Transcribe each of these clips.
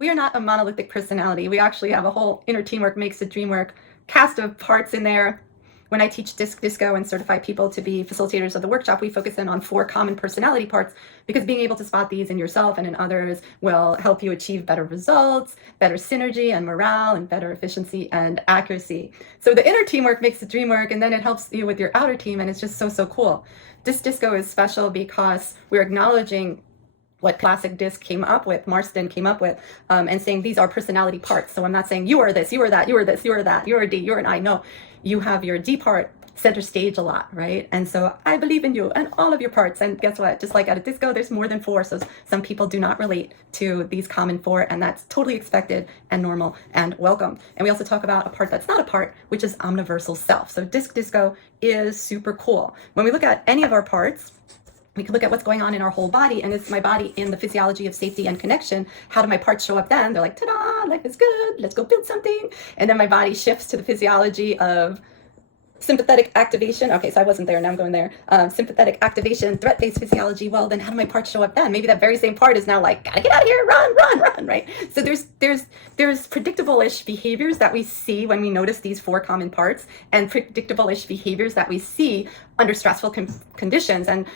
We are not a monolithic personality. We actually have a whole inner teamwork makes the dream work cast of parts in there. When I teach Disc Disco and certify people to be facilitators of the workshop, we focus in on 4 common personality parts because being able to spot these in yourself and in others will help you achieve better results, better synergy and morale, and better efficiency and accuracy. So the inner teamwork makes the dream work, and then it helps you with your outer team, and it's just so cool. Disc Disco is special because we're acknowledging what classic disc came up with, Marston came up with, and saying these are personality parts. So I'm not saying you are this, you are that, you are this, you are that, you're a D, you're an I. No, you have your D part center stage a lot, right? And so I believe in you and all of your parts. And guess what? Just like at a disco, there's more than 4. So some people do not relate to these common 4, and that's totally expected and normal and welcome. And we also talk about a part that's not a part, which is omniversal self. So Disc Disco is super cool. When we look at any of our parts, we can look at what's going on in our whole body, and is my body in the physiology of safety and connection? How do my parts show up then? They're like, ta-da, life is good, let's go build something. And then my body shifts to the physiology of sympathetic activation. Okay, so I wasn't there, now I'm going there. Sympathetic activation, threat-based physiology. Well, then how do my parts show up then? Maybe that very same part is now like, gotta get out of here, run, right? So there's predictable-ish behaviors that we see when we notice these 4 common parts, and predictable-ish behaviors that we see under stressful conditions, and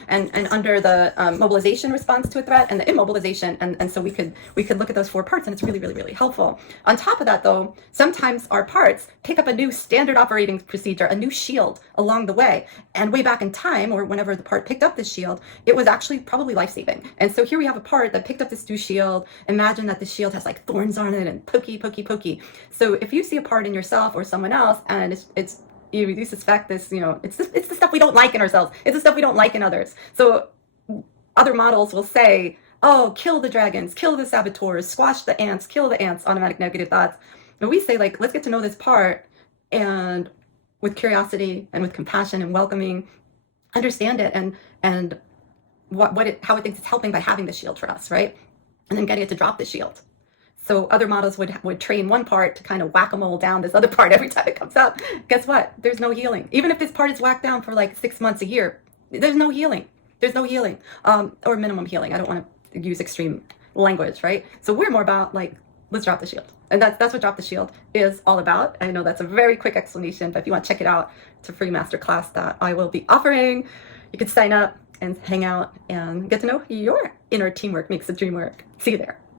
under the mobilization response to a threat and the immobilization, and so we could look at those 4 parts, and it's really helpful. On top of that, though, sometimes our parts pick up a new standard operating procedure, a new shield along the way. And way back in time, or whenever the part picked up this shield, it was actually probably life-saving. And so here we have a part that picked up this new shield. Imagine that the shield has like thorns on it and pokey. So if you see a part in yourself or someone else, and it's you suspect this, it's the stuff we don't like in ourselves. It's the stuff we don't like in others. So other models will say, oh, kill the dragons, kill the saboteurs, squash the ants, kill the ants, automatic negative thoughts. And we say, like, let's get to know this part, and with curiosity and with compassion and welcoming, understand it, and how it thinks it's helping by having the shield for us, right? And then getting it to drop the shield. So other models would train one part to kind of whack-a-mole down this other part every time it comes up. Guess what? There's no healing. Even if this part is whacked down for like 6 months, a year, there's no healing. There's no healing, or minimum healing. I don't want to use extreme language, right? So we're more about like, let's drop the shield. And that's what Drop the Shield is all about. I know that's a very quick explanation, but if you want to check it out, it's a free masterclass that I will be offering. You can sign up and hang out and get to know your inner teamwork makes the dream work. See you there.